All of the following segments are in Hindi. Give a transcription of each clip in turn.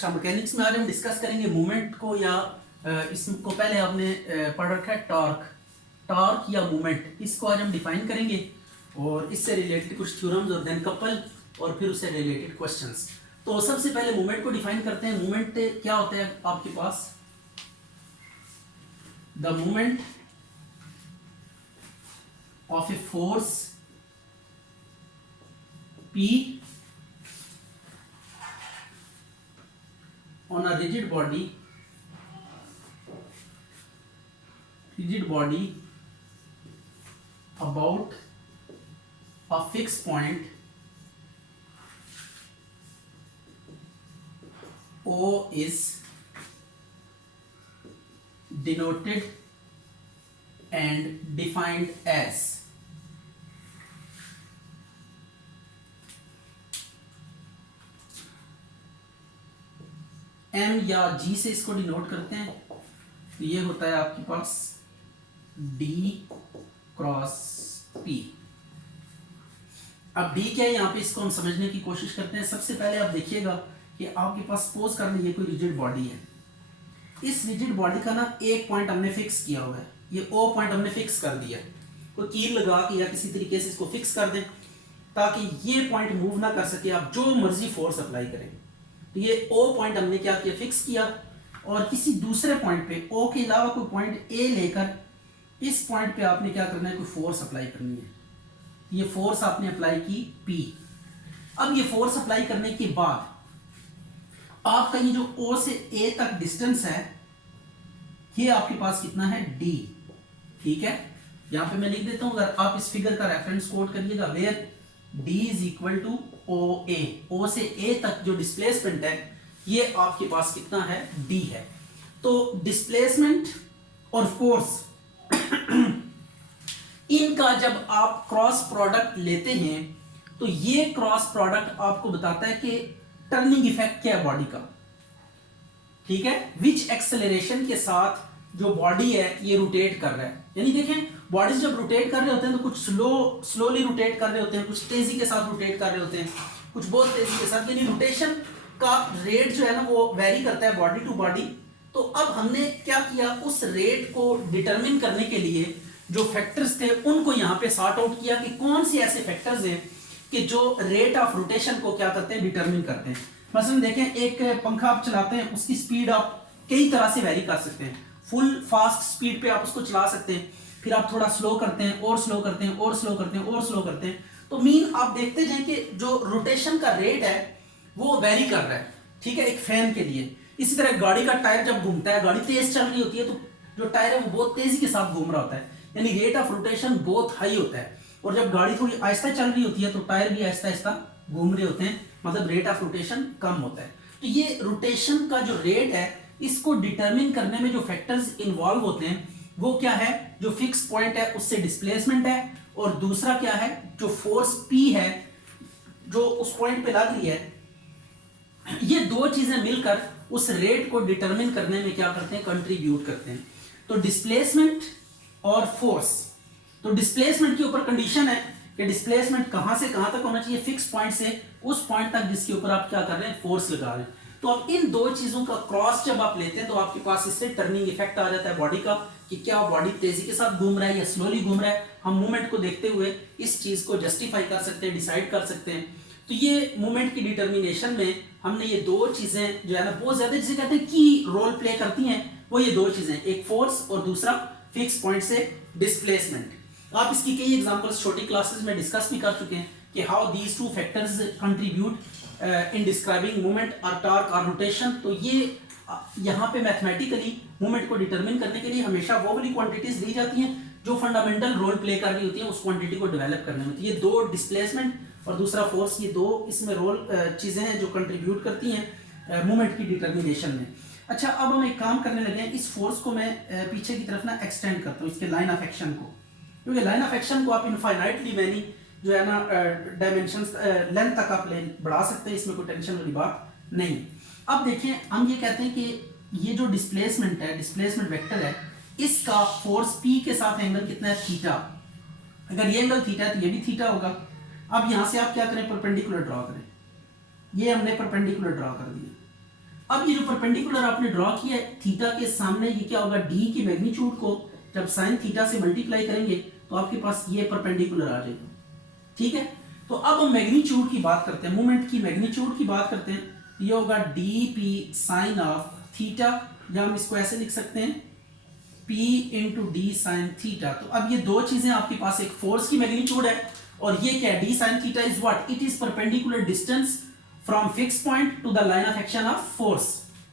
अच्छा, मैकेनिक्स में आज हम डिस्कस करेंगे मूवमेंट को, या इसको पहले आपने पढ़ रखा है टॉर्क। टॉर्क या मूवमेंट, इसको आज हम डिफाइन करेंगे और इससे रिलेटेड कुछ थ्योरम्स और देन कपल और फिर उससे रिलेटेड क्वेश्चंस। तो सबसे पहले मूवमेंट को डिफाइन करते हैं। मूवमेंट क्या होता है आपके पास? The movement of a force P on a rigid body about a fixed point O is denoted and defined as M या G से इसको डिनोट करते हैं। तो ये होता है आपके पास D क्रॉस P। अब D क्या है यहाँ पे, इसको हम समझने की कोशिश करते हैं। सबसे पहले आप देखिएगा कि आपके पास सपोज कर लीजिए कोई रिजिड बॉडी है। इस रिजिड बॉडी का ना एक पॉइंट हमने फिक्स किया हुआ है, ये O पॉइंट हमने फिक्स कर दिया। कोई कील लगा के या किसी तरीके से इसको फिक्स कर दें ताकि ये पॉइंट मूव ना कर सके, आप जो मर्जी फोर्स अप्लाई करें। तो ये O पॉइंट हमने क्या किया, फिक्स किया। और किसी दूसरे पॉइंट पे O के अलावा कोई पॉइंट A लेकर इस पॉइंट पे आपने क्या करना है, कोई फोर्स अप्लाई करनी है। ये फोर्स आपने अप्लाई की P। अब ये फोर्स अप्लाई करने के बाद आपका ये जो O से A तक डिस्टेंस है, ये आपके पास कितना है, D। ठीक है, यहां पे मैं लिख देता हूं। अगर आप इस फिगर का रेफरेंस कोड करिएगा, where D is equal to OA, O से A तक जो डिस्प्लेसमेंट है ये आपके पास कितना है, D है। तो डिस्प्लेसमेंट और फोर्स इनका जब आप क्रॉस प्रोडक्ट लेते हैं तो ये क्रॉस प्रोडक्ट आपको बताता है कि टर्निंग इफेक्ट क्या है बॉडी का। ठीक है, विच एक्सेलरेशन के साथ जो बॉडी है ये रोटेट कर रहा है। यानी देखें, बॉडीज जब रोटेट कर रहे होते हैं तो कुछ स्लोली रोटेट कर रहे होते हैं, कुछ तेजी के साथ रोटेट कर रहे होते हैं, कुछ बहुत तेजी के साथ। यानी रोटेशन का रेट जो है ना वो वेरी करता है बॉडी टू बॉडी। तो अब हमने क्या किया, उस रेट को डिटरमिन करने के लिए जो फैक्टर्स थे उनको यहाँ पे सॉर्ट आउट किया कि कौन से ऐसे फैक्टर्स हैं कि जो रेट ऑफ रोटेशन को क्या करते हैं, डिटरमिन करते हैं। मसलन देखें, एक पंखा आप चलाते हैं, उसकी स्पीड आप कई तरह से वेरी कर सकते हैं। फुल फास्ट स्पीड पे आप उसको चला सकते हैं, फिर आप थोड़ा स्लो करते हैं और स्लो करते हैं और स्लो करते हैं और स्लो करते हैं। तो मीन आप देखते जाएं कि जो रोटेशन का रेट है वो वेरी कर रहा है। ठीक है, एक फैन के लिए। इसी तरह गाड़ी का टायर जब घूमता है, गाड़ी तेज चल रही होती है तो जो टायर है वो बहुत तेजी के साथ घूम रहा होता है, यानी रेट ऑफ रोटेशन बहुत हाई होता है। और जब गाड़ी थोड़ी आहिस्ता चल रही होती है तो टायर भी आहिस्ता आहिस्ता घूम रहे होते हैं, मतलब रेट ऑफ रोटेशन कम होता है। तो ये रोटेशन का जो रेट है इसको डिटरमिन करने में जो फैक्टर्स इन्वॉल्व होते हैं वो क्या है, जो फिक्स पॉइंट है उससे डिस्प्लेसमेंट है, और दूसरा क्या है, जो फोर्स P है जो उस पॉइंट पे लग रही है। ये दो चीजें मिलकर उस रेट को डिटरमिन करने में क्या करते हैं, कंट्रीब्यूट करते हैं। तो डिस्प्लेसमेंट और फोर्स। तो डिस्प्लेसमेंट के ऊपर कंडीशन है कि डिस्प्लेसमेंट कहां से कहां तक होना चाहिए, फिक्स पॉइंट से उस पॉइंट तक जिसके ऊपर आप क्या कर रहे हैं, फोर्स लगा रहे हैं। तो अब इन दो चीजों का क्रॉस जब आप लेते हैं तो आपके पास इससे टर्निंग इफेक्ट आ जाता है बॉडी का, कि क्या बॉडी तेजी के साथ घूम रहा है या स्लोली घूम रहा है। हम मूवमेंट को देखते हुए इस चीज को जस्टिफाई कर सकते हैं, डिसाइड कर सकते हैं। तो ये मूवमेंट की डिटर्मिनेशन में हमने ये दो चीजें जो है ना बहुत ज्यादा, जिसे कहते हैं की रोल प्ले करती हैं, वो ये दो चीजें, एक फोर्स और दूसरा फिक्स पॉइंट से डिस्प्लेसमेंट। आप इसकी कई एग्जांपल्स छोटी क्लासेस में डिस्कस भी कर चुके हैं कि how these two factors contribute in describing movement और टॉर्क और रोटेशन। तो ये यहाँ पे मैथमेटिकली मूवमेंट को डिटरमिन करने के लिए हमेशा वो वाली क्वांटिटीज दी जाती हैं जो फंडामेंटल रोल प्ले कर रही होती हैं उस क्वांटिटी को डेवलप करने में। तो ये दो, डिस्प्लेसमेंट और दूसरा फोर्स, ये दो इसमें रोल चीजें हैं जो कंट्रीब्यूट करती हैं मूवमेंट की डिटर्मिनेशन में। अच्छा, अब हम एक काम करने लगे हैं, इस फोर्स को मैं पीछे की तरफ ना एक्सटेंड करता हूँ, इसके लाइन ऑफ एक्शन को, क्योंकि लाइन ऑफ एक्शन को आप इनफाइनाइटली मैनी जो है ना डायमेंशंस लेंथ तक आप बढ़ा सकते हैं, इसमें कोई टेंशन वाली बात नहीं। अब देखिए, हम ये कहते हैं कि ये जो डिस्प्लेसमेंट है, डिस्प्लेसमेंट वेक्टर है, इसका फोर्स P के साथ एंगल कितना है, थीटा। अगर ये एंगल थीटा है तो ये भी थीटा होगा। अब यहां से आप क्या करें, परपेंडिकुलर ड्रॉ करें। ये हमने परपेंडिकुलर ड्रॉ कर दिया। अब ये जो परपेंडिकुलर आपने ड्रॉ किया है थीटा के सामने, ये क्या होगा, डी की मैग्नीट्यूड को जब साइन थीटा से मल्टीप्लाई करेंगे तो आपके पास ये परपेंडिकुलर आ जाएगा। ठीक है, तो अब हम मैग्नीट्यूड की बात करते हैं, मूवमेंट की मैग्नीट्यूड की बात करते हैं। ये होगा D P sine of theta, या हम इसको ऐसे लिख सकते हैं P into D sine theta. तो अब ये दो चीजें आपके पास, एक फोर्स की मैग्नीट्यूड है और ये क्या है, D sine theta is what, it is perpendicular distance from fix point two the line of action of force.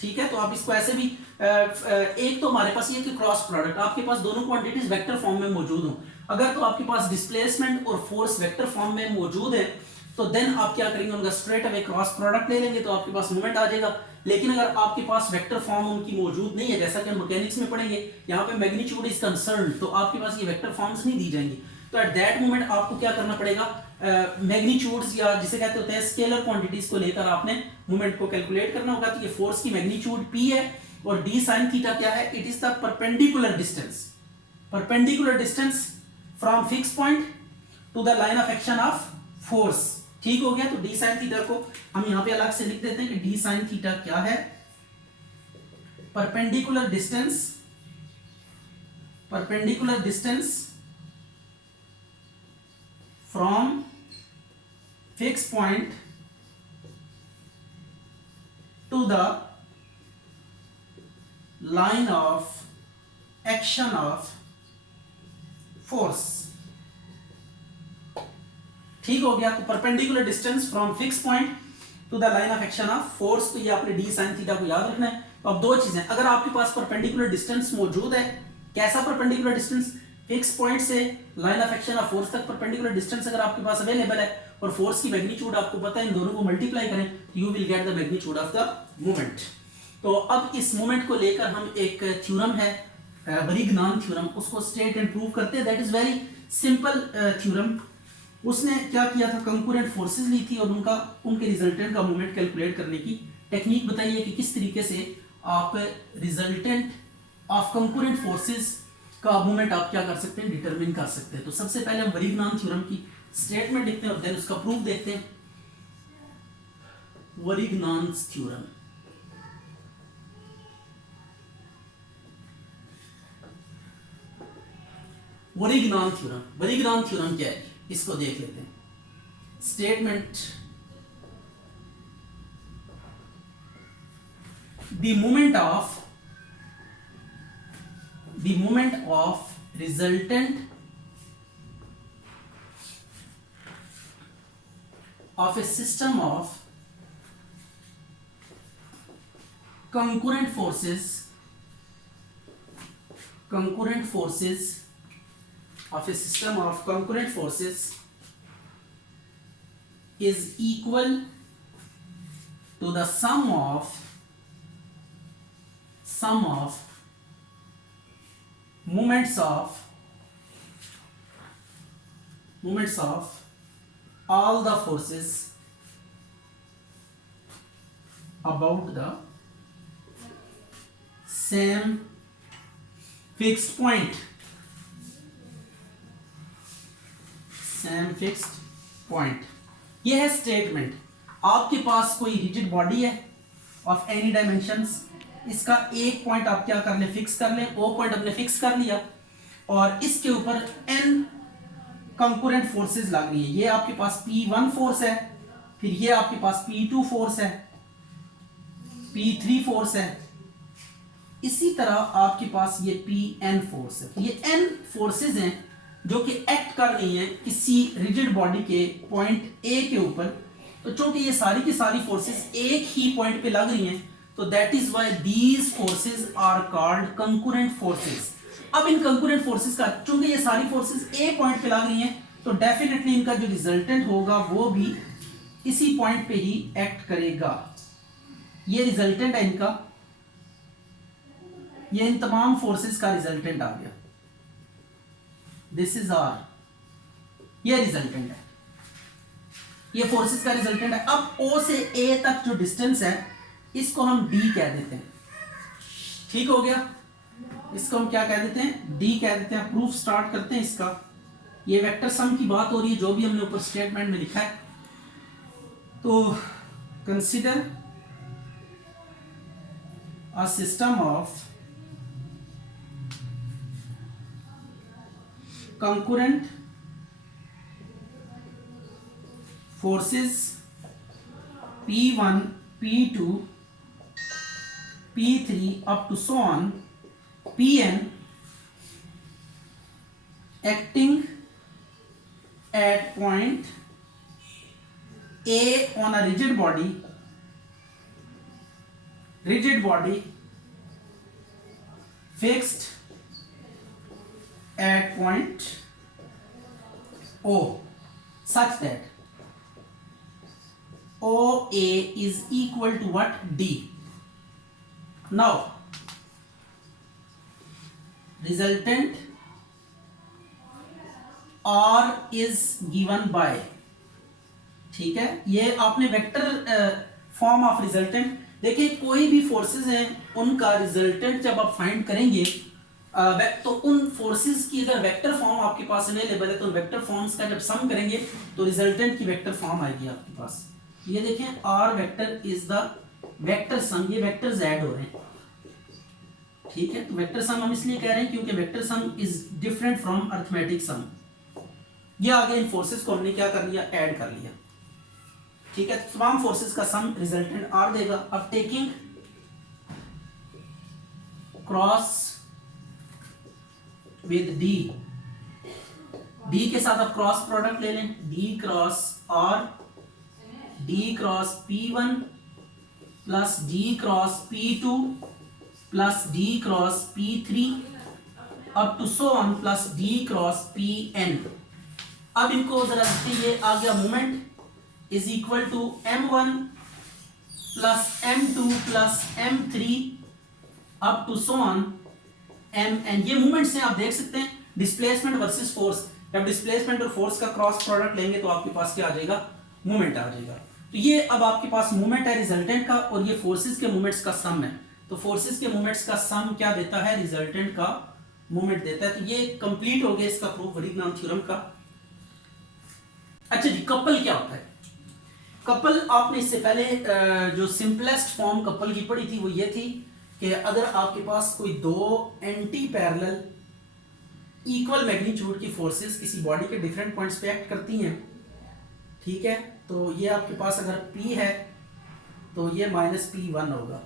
ठीक है, तो आप इसको ऐसे भी एक तो हमारे पास ये कि क्रॉस प्रोडक्ट, आपके पास दोनों क्वांटिटीज वेक्टर फॉर्म में मौजूद हो, अगर तो आपके पास डिस्प्लेसमेंट और फोर्स वेक्टर फॉर्म में मौजूद है तो देन आप क्या करेंगे, उनका स्ट्रेट अवे क्रॉस प्रोडक्ट ले लेंगे तो आपके पास मूवमेंट आ जाएगा। लेकिन अगर आपके पास वेक्टर फॉर्म उनकी मौजूद नहीं है, जैसा कि हम मैकेनिक्स में पढ़ेंगे, यहाँ पे मैग्नीट्यूड इज कंसर्न, तो आपके पास ये वेक्टर फॉर्म्स नहीं दी जाएंगी। तो एट दैट मोमेंट आपको क्या करना पड़ेगा, मैग्नीट्यूड्स या जिसे कहते होते हैं स्केलर क्वांटिटीज को लेकर आपने मूवमेंट को कैलकुलेट करना होगा। तो ये फोर्स की मैग्नीट्यूड P है और डी साइन थीटा क्या है, it is the perpendicular distance from fix point two the line of action of force. ठीक हो गया, तो डी साइन थीटा को हम यहां पे अलग से लिख देते हैं कि डी साइन थीटा क्या है, perpendicular distance from fix point two the line of action of force. ठीक हो गया, तो perpendicular distance from fix point two the line of action of force, तो ये आपने डी साइन थीटा को याद रखना है। तो अब दो चीजें, अगर आपके पास परपेंडिकुलर डिस्टेंस मौजूद है, कैसा परपेंडिकुलर डिस्टेंस, फिक्स पॉइंट से line of action of force तक परपेंडिकुलर डिस्टेंस अगर आपके पास अवेलेबल है और फोर्स की मैग्नीट्यूड आपको पता है, इन दोनों को मल्टीप्लाई करें तो you will get the magnitude of the moment. तो अब इस मोमेंट को लेकर हम एक थ्योरम है वरिग्नान थ्योरम, उसको स्टेट एंड प्रूव करते हैं। That is very simple theorem. उसने क्या किया था, कंकरेंट फोर्सेस ली थी और उनके रिजल्टेंट का मोमेंट कैलकुलेट करने की टेक्निक बताइए कि किस तरीके से आप रिजल्टेंट ऑफ कंकरेंट फोर्सेस का मोमेंट आप क्या कर सकते हैं, डिटरमिन कर सकते हैं। तो सबसे पहले हम वरिग्नान थ्योरम की स्टेटमेंट लिखते हैं और देन उसका प्रूफ देखते हैं। वरिग्नान्स थ्योरम, वरिग्नान थ्योरम क्या है, इसको देख लेते हैं। Statement, the moment of resultant of a system of concurrent forces of a system of concurrent forces is equal to the sum of moments of all the forces about the same fixed point, ये है स्टेटमेंट। आपके पास कोई रिजिड बॉडी है ऑफ एनी डायमेंशंस, इसका एक पॉइंट आप क्या कर ले, फिक्स कर ले, ओ पॉइंट हमने फिक्स कर लिया और इसके ऊपर एन कंकरेंट फोर्सेस लग रही है। ये आपके पास P1 फोर्स है, फिर ये आपके पास P2 फोर्स है, P3 फोर्स है, इसी तरह आपके पास ये Pn फोर्स है। ये n फोर्सेस हैं जो कि एक्ट कर रही हैं किसी रिजिड बॉडी के पॉइंट A के ऊपर। तो चूंकि ये सारी की सारी फोर्सेस एक ही पॉइंट पे लग रही हैं, तो that is why these forces are called concurrent forces. अब इन कंकरेंट फोर्सेस का, चूंकि ये सारी फोर्सेस एक पॉइंट पे लग रही हैं, तो डेफिनेटली इनका जो रिजल्टेंट होगा वो भी इसी पॉइंट पे ही एक्ट करेगा। ये रिजल्टेंट है इनका, ये इन तमाम फोर्सेस का रिजल्टेंट आ गया। दिस इज आर, ये रिजल्टेंट है, ये फोर्सेस का रिजल्टेंट है। अब O से A तक जो डिस्टेंस है इसको हम D कह देते हैं। ठीक हो गया, इसको हम क्या कह देते हैं, D कह देते हैं। प्रूफ स्टार्ट करते हैं इसका। ये वेक्टर सम की बात हो रही है जो भी हमने ऊपर स्टेटमेंट में लिखा है। तो consider a system of concurrent forces P1, P2, P3 up to so on Pn acting at point A on a rigid body fixed at point O such that OA is equal to what? D. Now resultant R is given by, ठीक है, ये आपने वेक्टर फॉर्म ऑफ रिजल्टेंट। देखिए कोई भी फोर्सेस हैं उनका रिजल्टेंट जब आप फाइंड करेंगे तो उन फोर्सेस की अगर वेक्टर फॉर्म आपके पास अवेलेबल है तो वेक्टर फॉर्म्स का जब सम करेंगे तो रिजल्टेंट की वेक्टर फॉर्म आएगी आपके पास। ये देखें R vector is the vector sum, ये वेक्टर्स ऐड हो रहे हैं, ठीक है। तो वेक्टर सम हम इसलिए कह रहे हैं क्योंकि vector sum is different from arithmetic sum. ये आगे इन फोर्सेस को हमने क्या कर लिया? ऐड कर लिया, ठीक है। तमाम फोर्सेस का सम रिजल्टेंट आर देगा। अब taking cross with D, D के साथ आप क्रॉस प्रोडक्ट ले लें, D cross R, D cross P1 plus D cross P2 plus D cross P3 up to so on plus D cross Pn। अब इनको जरा देखिए, आ गया moment is equal to m1 plus m2 plus m3 up to so on mn। ये मूवमेंट से आप देख सकते हैं डिस्प्लेसमेंट वर्सेस फोर्स। जब डिस्प्लेसमेंट और फोर्स का क्रॉस प्रोडक्ट लेंगे तो आपके पास क्या आ जाएगा? मूवमेंट आ जाएगा। तो ये अब आपके पास मूवमेंट है रिजल्टेंट का और ये फोर्सेस के मूवमेंट्स का सम है। तो फोर्सेस के मूवमेंट्स का सम क्या देता है? रिजल्टेंट का मूवमेंट देता है। तो ये कंप्लीट हो गया इसका प्रूफ वरिग्नान थ्योरम का। अच्छा जी, कपल क्या होता है? कपल आपने इससे पहले जो सिंपलेस्ट फॉर्म कपल की पढ़ी थी वो ये थी कि अगर आपके पास कोई दो एंटी पैरेलल इक्वल मैग्नीट्यूड की फोर्सेस किसी बॉडी के डिफरेंट पॉइंट्स पे एक्ट करती हैं, ठीक है, तो ये आपके पास अगर P है तो ये -P1 होगा,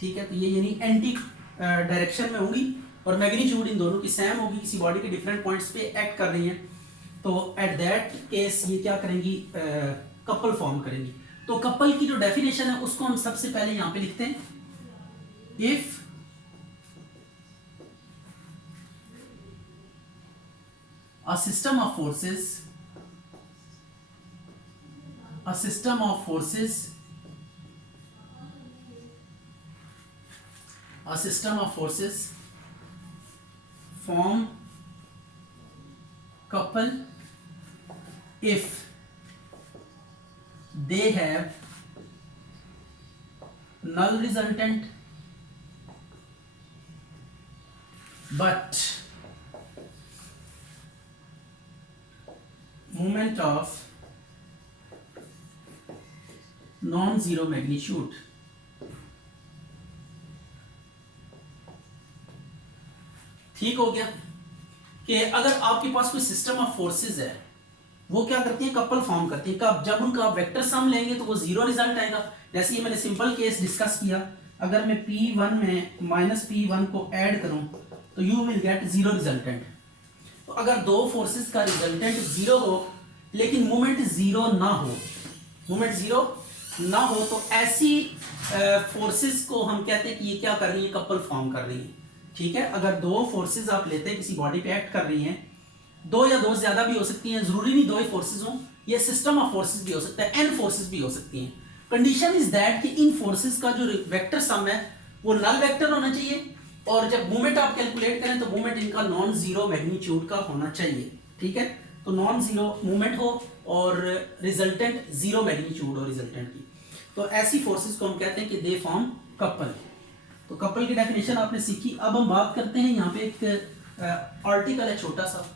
ठीक है। तो ये यानी एंटी डायरेक्शन में होंगी और मैग्नीट्यूड इन दोनों की सेम होगी, किसी बॉडी के डिफरेंट पॉइंट्स पे एक्ट कर रही हैं। तो एट दैट केस ये क्या करेंगी? कपल फॉर्म करेंगी। तो कपल की जो डेफिनेशन है उसको हम सबसे पहले यहां पे लिखते हैं। If a system of forces form couple if they have null resultant but moment of non-zero magnitude। ठीक हो गया कि अगर आपके पास कोई सिस्टम ऑफ फोर्सेस है वो क्या करती है? कपल फॉर्म करती है। कब? जब उनका वेक्टर सम लेंगे तो वो जीरो रिजल्ट आएगा। जैसे ये मैंने सिंपल केस डिस्कस किया, अगर मैं P1 में -P1 को ऐड करूं तो you will get zero resultant. तो अगर दो फोर्सेस का रिजल्टेंट जीरो हो लेकिन मूवमेंट जीरो ना हो तो ऐसी फोर्सेस को हम कहते हैं कि ये क्या कर रही है? कपल फॉर्म कर रही है, ठीक है। अगर दो फोर्सेस आप लेते हैं किसी बॉडी पे एक्ट कर रही हैं, दो या दो ज्यादा भी हो सकती हैं, जरूरी नहीं दो ही फोर्सेस हों, ये सिस्टम ऑफ फोर्सेस भी हो सकता है, एन फोर्सेस भी हो सकती हैं। कंडीशन इज दैट कि इन फोर्सेस का जो वेक्टर सम है वो नल वेक्टर होना चाहिए और जब मूवमेंट आप कैलकुलेट करें तो मूवमेंट इनका नॉन जीरो मैग्नीट्यूड का होना चाहिए, ठीक है। तो नॉन जीरो मूवमेंट हो और रिजल्टेंट जीरो मैग्नीट्यूड हो रिजल्टेंट की, तो ऐसी फोर्सेस को हम कहते हैं कि दे फॉर्म कपल। तो कपल की डेफिनेशन आपने सीखी। अब हम बात करते हैं, यहाँ पे एक आर्टिकल है छोटा सा,